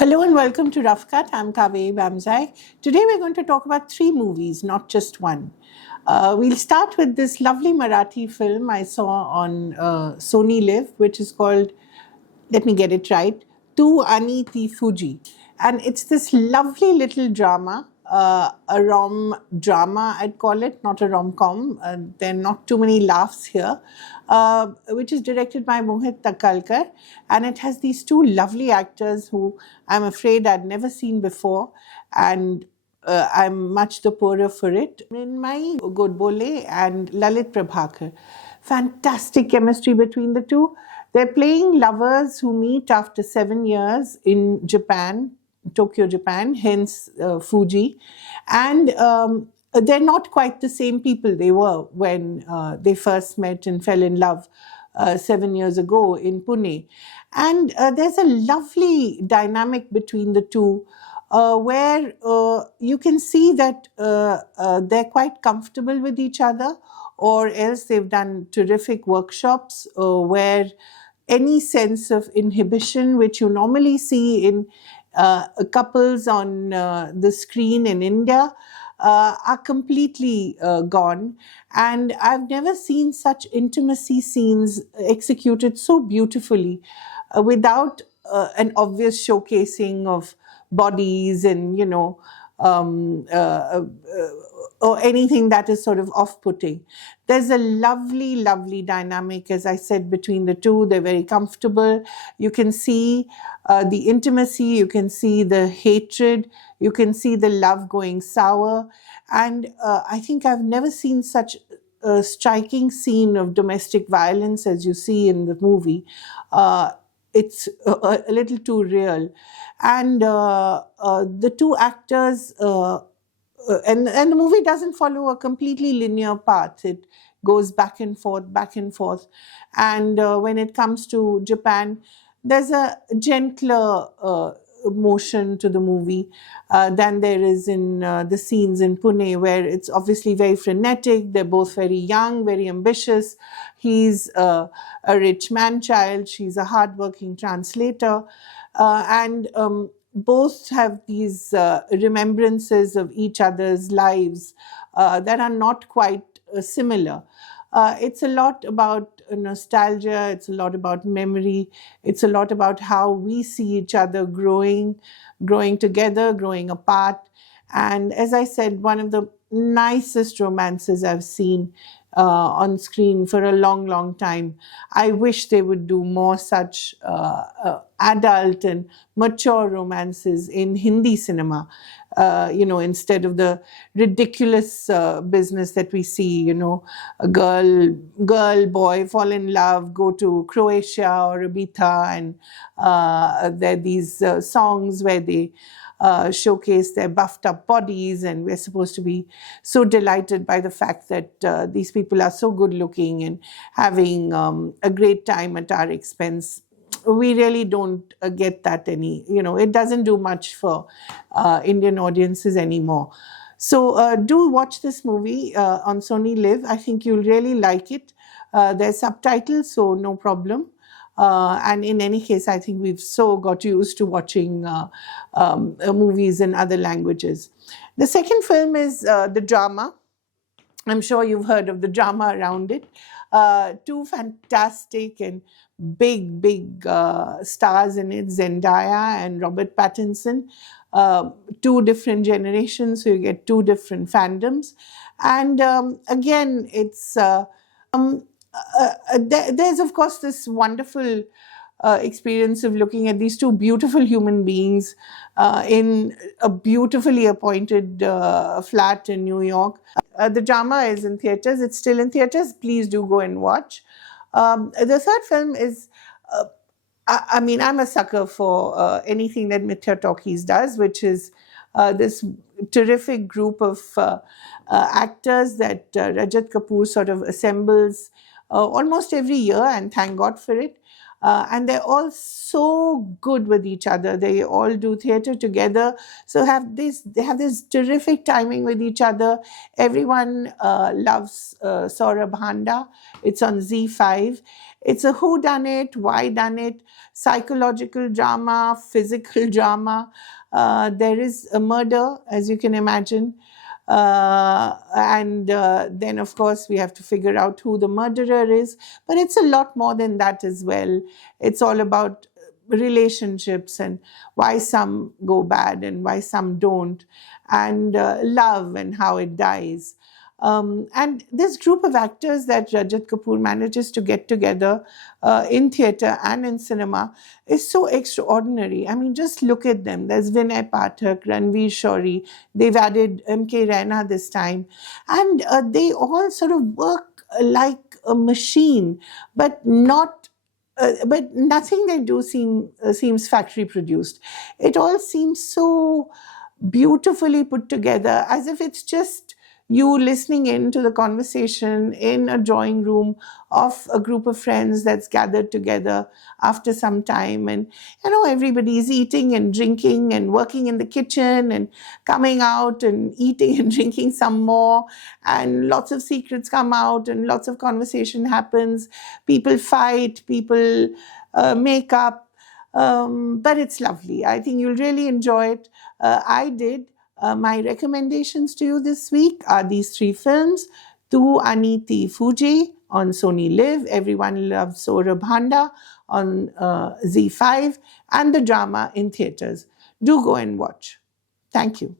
Hello and welcome to Rough Cut. I'm Kaveh Bamzai. Today we're going to talk about three movies, not just one. We'll start with this lovely Marathi film I saw on SonyLIV, which is called, let me get it right, Tu Ani Fuji. And it's this lovely little drama, a rom drama, I'd call it, not a rom com. There are not too many laughs here, which is directed by Mohit Takalkar. And it has these two lovely actors who I'm afraid I'd never seen before. And I'm much the poorer for it. Mrinmay Godbole and Lalit Prabhakar. Fantastic chemistry between the two. They're playing lovers who meet after 7 years in Japan, Tokyo, Japan, hence Fuji. And they're not quite the same people they were when they first met and fell in love 7 years ago in Pune. And there's a lovely dynamic between the two where you can see that they're quite comfortable with each other, or else they've done terrific workshops where any sense of inhibition, which you normally see in couples on the screen in India, are completely gone. And I've never seen such intimacy scenes executed so beautifully without an obvious showcasing of bodies and, or anything that is sort of off-putting. There's a lovely, lovely dynamic, as I said, between the two. They're very comfortable. You can see the intimacy, you can see the hatred, you can see the love going sour. And I think I've never seen such a striking scene of domestic violence as you see in the movie. It's a little too real. And the two actors, and the movie doesn't follow a completely linear path. It goes back and forth, back and forth. And when it comes to Japan, there's a gentler motion to the movie than there is in the scenes in Pune, where it's obviously very frenetic. They're both very young, very ambitious. He's a rich man child. She's a hardworking translator. And both have these remembrances of each other's lives that are not quite similar. It's a lot about nostalgia, it's a lot about memory, it's a lot about how we see each other growing together, growing apart. And as I said, one of the nicest romances I've seen on screen for a long, long time. I wish they would do more such adult and mature romances in Hindi cinema, instead of the ridiculous business that we see, a girl, boy fall in love, go to Croatia or Ibiza, and there are these songs where they showcase their buffed up bodies, and we're supposed to be so delighted by the fact that these people are so good looking and having a great time at our expense. We really don't get that it doesn't do much for Indian audiences anymore. So do watch this movie on SonyLIV. I think you'll really like it. There's subtitles, so no problem. And in any case, I think we've so got used to watching movies in other languages. The second film is the drama. I'm sure you've heard of the drama around it. Two fantastic and big stars in it, Zendaya and Robert Pattinson. Two different generations, so you get two different fandoms. And again, it's... there's of course this wonderful experience of looking at these two beautiful human beings in a beautifully appointed flat in New York. The drama is in theaters. It's still in theaters. Please do go and watch. The third film is, I'm a sucker for anything that Mithya Talkies does, which is this terrific group of actors that Rajat Kapoor sort of assembles almost every year, and thank God for it. And they're all so good with each other. They all do theater together, so they have this terrific timing with each other. Everyone loves Sohrab Handa. It's on Z5. It's a who done it, why done it, psychological drama, physical drama. There is a murder, as you can imagine. And then, of course, we have to figure out who the murderer is. But it's a lot more than that as well. It's all about relationships and why some go bad and why some don't, and love and how it dies. And this group of actors that Rajat Kapoor manages to get together in theatre and in cinema is so extraordinary. I mean, just look at them. There's Vinay Pathak, Ranveer Shori. They've added M.K. Raina this time. And they all sort of work like a machine, but but nothing they do seems factory produced. It all seems so beautifully put together, as if it's just you listening in to the conversation in a drawing room of a group of friends that's gathered together after some time. And, everybody's eating and drinking and working in the kitchen and coming out and eating and drinking some more. And lots of secrets come out and lots of conversation happens. People fight, people make up. But it's lovely. I think you'll really enjoy it. I did. My recommendations to you this week are these 3 films: Tu Ani Fuji on SonyLIV, Everyone Loves Sohrab Handa on Z5, and the drama in theatres. Do go and watch. Thank you.